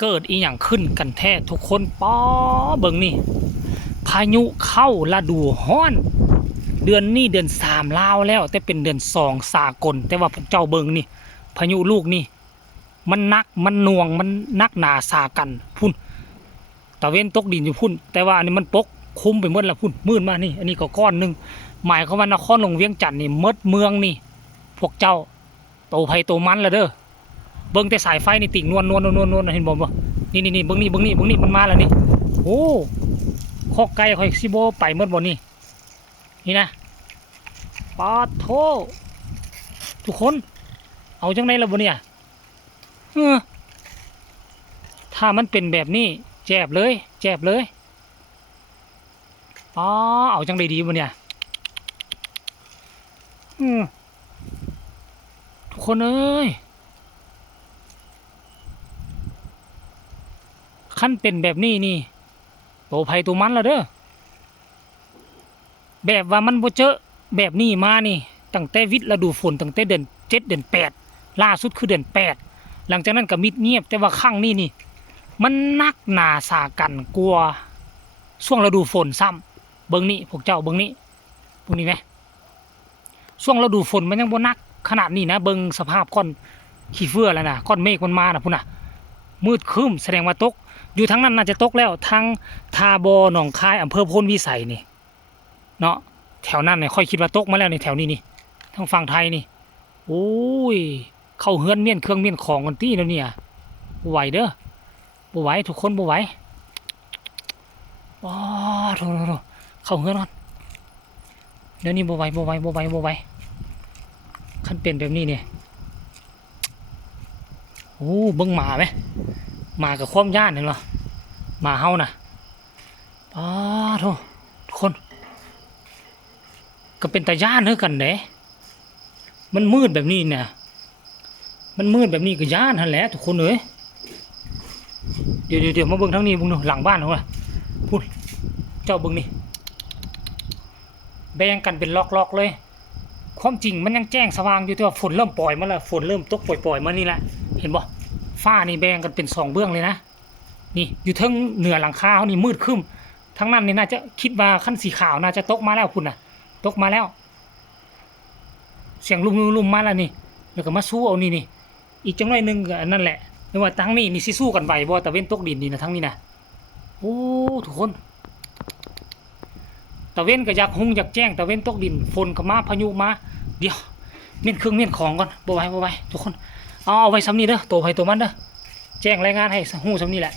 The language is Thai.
เกิดอีหยังขึ้นกันแท้ทุกคนป้อเบิ่งนี่พายุเข้าฤดูร้อน เดือนนี้เดือน3ลาวแล้วแต่เป็นเดือน2สากลแต่ว่าพวกเจ้าเบิ่งนี่พายุลูกนี่มันนักมันหน่วงมันนักหนาสากันพุ่นตะเวนตกดินอยู่พุ่นแต่ว่าอันนี้มันปกคุมไปหมดแล้วพุ่นมืดมานี่อันนี้ก็ก้อนนึงหมายความว่านครหลวงเวียงจันทน์นี่มดเมืองนี่พวกเจ้าโตไผโตมันละเด้อเบิ่งแต่สายไฟนี่ติ่งนวลเห็นบ่นี่เบิ่งนี่มันมาแล้วนี่โอ้คอกไก่ข่อยสิบ่ไปหมดบ่นี่นี่นะปาโททุกคนเอาจังได๋ล่ะบ่เนี่ยถ้ามันเป็นแบบนี้แจบเลยอ๋อเอาจังได๋ดีบ่เนี่ยทุกคนเอ้ยขั้นเป็นแบบนี้นี่โตไผตัวมันละเด้อแบบว่ามันบ่เจอแบบนี้มานี่ตั้งแต่วิทย์ฤดูฝนตั้งแต่เดือน7เดือน8ล่าสุดคือเดือน8หลังจากนั้นก็มิดเงียบแต่ว่าครั้งนี้นี่มันนักหนาสากันกลัวช่วงฤดูฝนซ้ำเบิ่งนี่พวกเจ้าเบิ่งนี่ไหมช่วงฤดูฝนมันยังบ่นักขนาดนี้นะเบิ่งสภาพก้อนขี้เฟื่อแล้วนะก้อนเมฆมันมาน่ะพุ่นน่ะมืดครึ้มแสดงว่าตกอยู่ทั้งนั้นน่าจะตกแล้วทั้งทาบอหนองคายอำเภอโพนวิสัยนี่เนาะแถวนั้นเนี่ยค่อยคิดว่าตกมาแล้วในแถวนี้นี่ทั้งฝั่งไทยนี่โอ้ยเข้าเฮือนเมียนเครื่องเมียนของกันตี้แล้วเนี่ยบ่ไหวเด้อบ่ไหวทุกคนบ่ไหวว้าโถเข้าเฮือนก่อนเดี๋ยวนี้บ่ไหวคันเป็นแบบนี้เนี่ยโอ้เบิ่งหมาไหมหมากับความย่านเห็นบ่หมาเฮาน่ะอ้าโถทุกคนก็เป็นตาย่านเท่ากันเด้มันมืดแบบนี้เนี่ยมันมืดแบบนี้ก็ย่านหั่นแหละทุกคนเอ้ยเดี๋ยวมาเบิ่งทางนี้เบิ่งดูหลังบ้านเขาล่ะพูดเจ้าเบิ่งนี่แบ่งกันเป็นล็อกๆเลยความจริงมันยังแจ้งสว่างอยู่แต่ว่าฝนเริ่มปล่อยมาแล้วฝนเริ่มตกปล่อยมานี่แหละเห็นบ่ฟ้านี่แบ่งกันเป็น2เบื้องเลยนะนี่อยู่เทิงเหนือหลังคาเขานี่มืดครึ้มทั้งนั้นนี่น่าจะคิดว่าขั้นสีขาวน่าจะตกมาแล้วคุณน่ะตกมาแล้วเสียงลุ่มมาแล้วนี่แล้วก็มาสู้เอานี่อีกจังหน่อยนึงก็นั่นแหละไม่ว่าทั้งนี้นี่สิสู้กันไหวบ่ตะเว้นตกดินนี่นะทั้งนี้นะโอ้ทุกคนตะเว้นก็อยากหุงอยากแจ้งตะเว้นตกดินฝนก็มาพายุมาเดี๋ยวเมียนเครื่องเมียนของก่อนบ่ไหวทุกคนเอาไว้ซ้ำนี้เด้อตัวไผตัวมันเด้อแจ้งรายงานให้ฮู้ซ้ำนี้แหละ